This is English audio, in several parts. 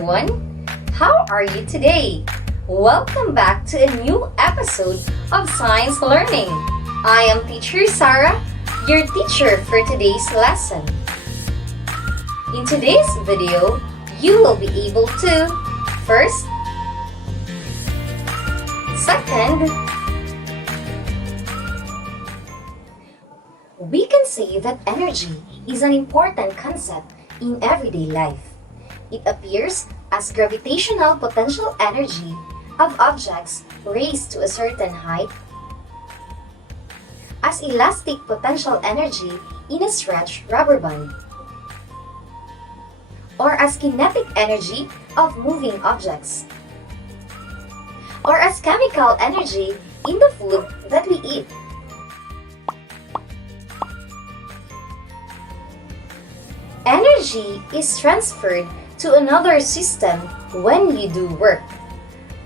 everyone! How are you today? Welcome back to a new episode of Science Learning. I am Teacher Sarah, your teacher for today's lesson. In today's video, you will be able to first, second, we can say that energy is an important concept in everyday life. It appears as gravitational potential energy of objects raised to a certain height, as elastic potential energy in a stretched rubber band, or as kinetic energy of moving objects, or as chemical energy in the food that we eat. Energy is transferred to another system when you do work.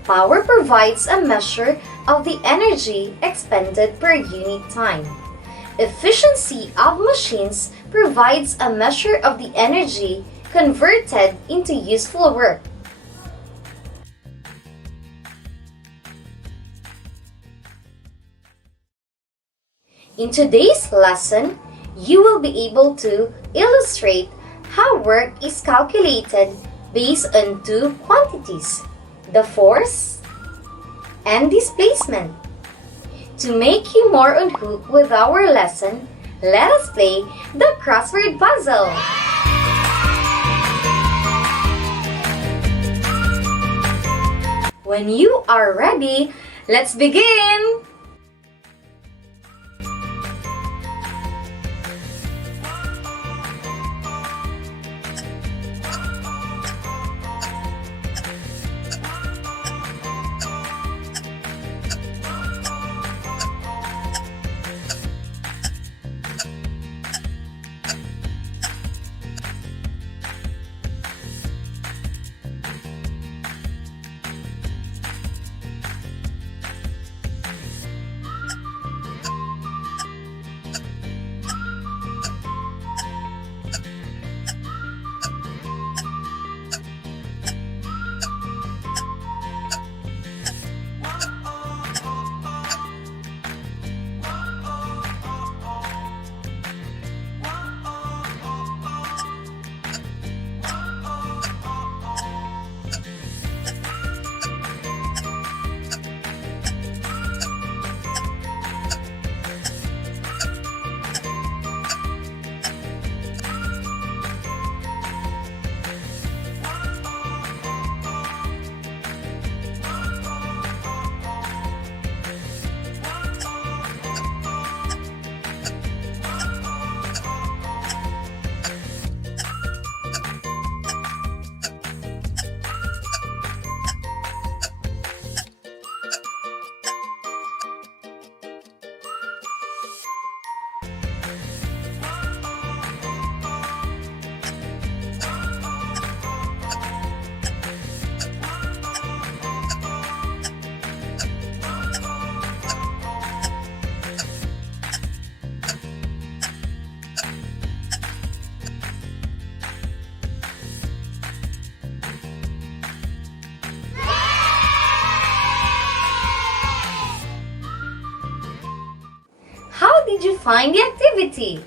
Power provides a measure of the energy expended per unit time. Efficiency of machines provides a measure of the energy converted into useful work. In today's lesson, you will be able to illustrate how work is calculated based on two quantities, the force and displacement. To make you more on hook with our lesson, let us play the crossword puzzle. When you are ready, let's begin! How did you find the activity?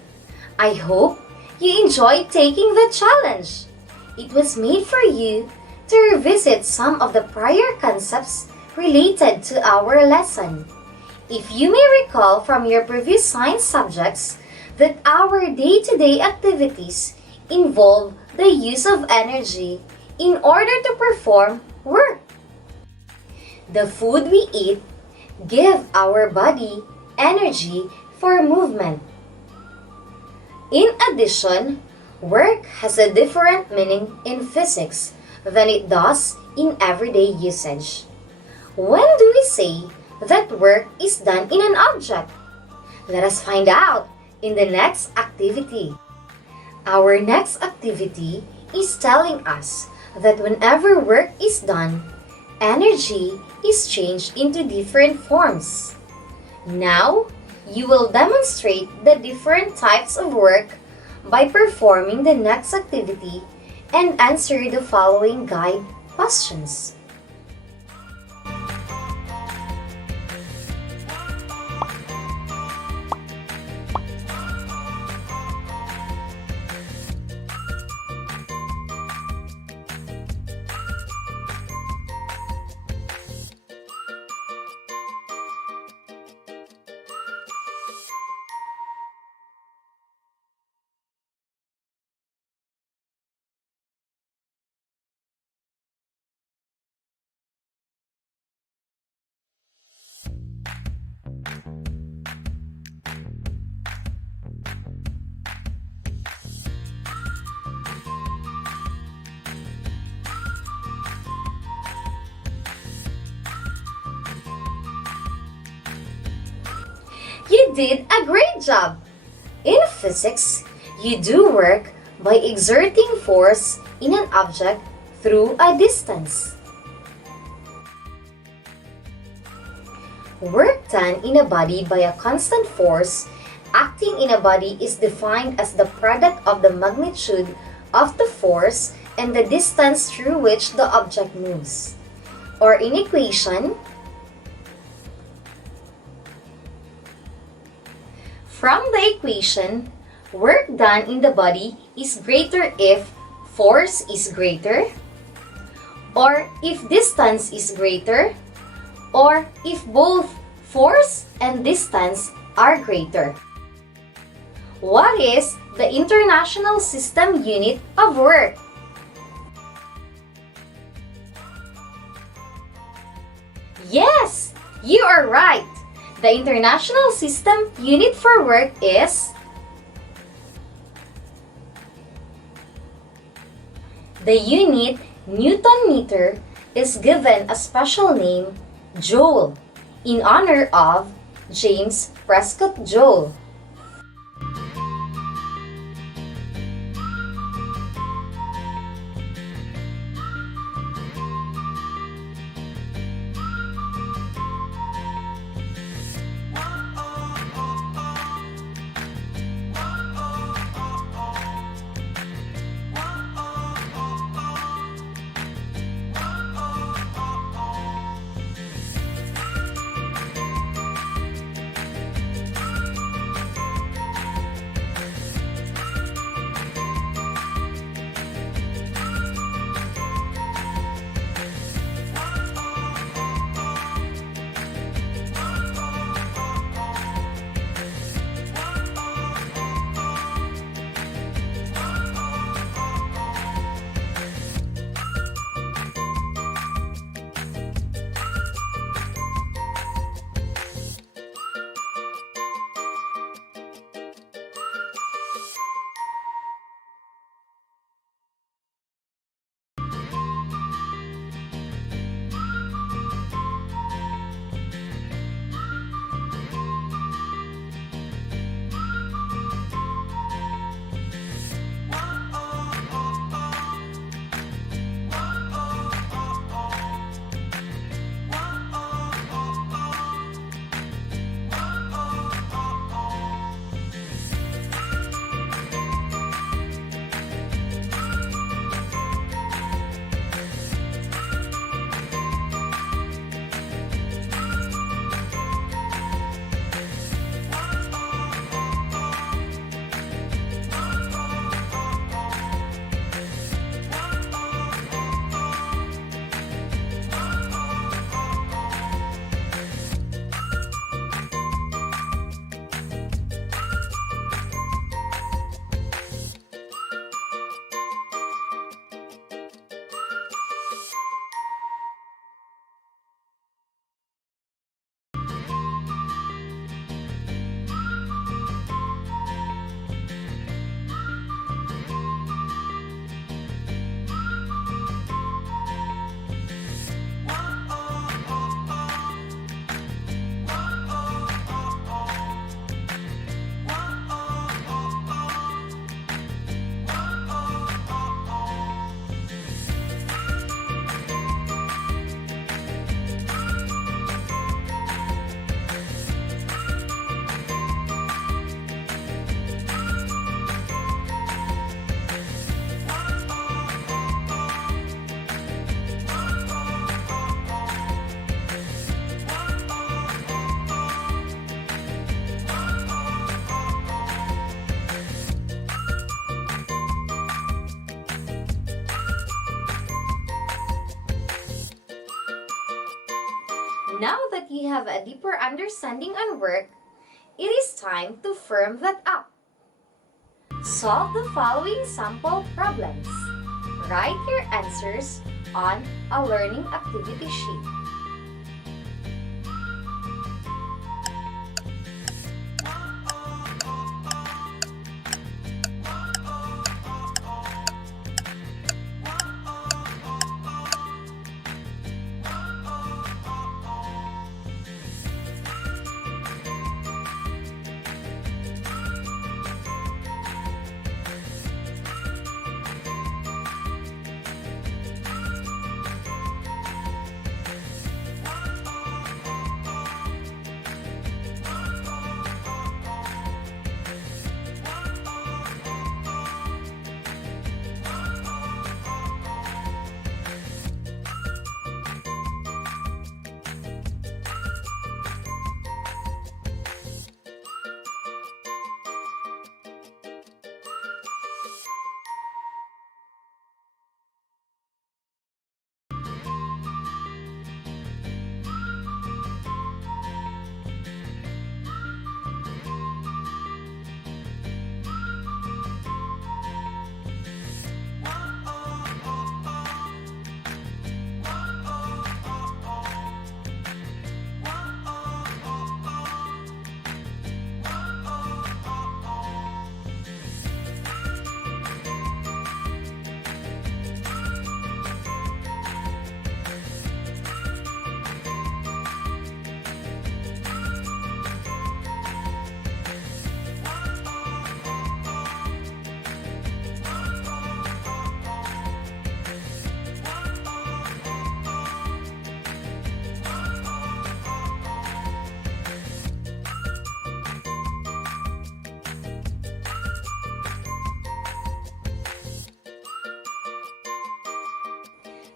I hope you enjoyed taking the challenge. It was made for you to revisit some of the prior concepts related to our lesson. If you may recall from your previous science subjects that our day-to-day activities involve the use of energy in order to perform work. The food we eat give our body energy for movement. In addition, work has a different meaning in physics than it does in everyday usage. When do we say that work is done in an object? Let us find out in the next activity. Our next activity is telling us that whenever work is done, energy is changed into different forms. Now, you will demonstrate the different types of work by performing the next activity and answer the following guide questions. You did a great job! In physics, you do work by exerting force in an object through a distance. Work done in a body by a constant force acting in a body is defined as the product of the magnitude of the force and the distance through which the object moves. Or in equation, from the equation, work done in the body is greater if force is greater, or if distance is greater, or if both force and distance are greater. What is the International System Unit of Work? Yes, you are right. The International System Unit for Work is the unit Newton meter is given a special name Joule in honor of James Prescott Joule. Now that you have a deeper understanding on work, it is time to firm that up. Solve the following sample problems. Write your answers on a learning activity sheet.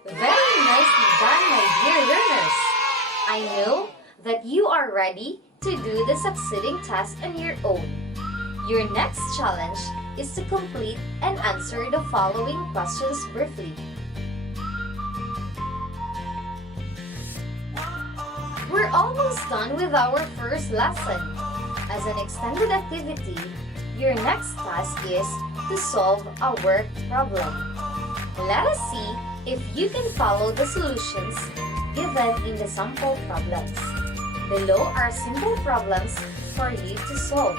Very nicely done, my dear learners! I know that you are ready to do the succeeding task on your own. Your next challenge is to complete and answer the following questions briefly. We're almost done with our first lesson. As an extended activity, your next task is to solve a work problem. Let us see if you can follow the solutions given in the sample problems. Below are simple problems for you to solve.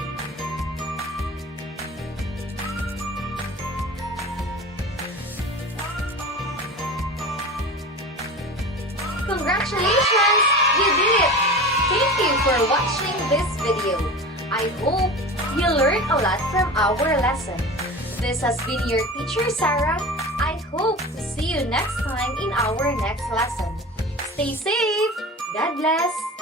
Congratulations! You did it! Thank you for watching this video. I hope you learned a lot from our lesson. This has been your teacher, Sarah. I hope to see you next time in our next lesson. Stay safe! God bless!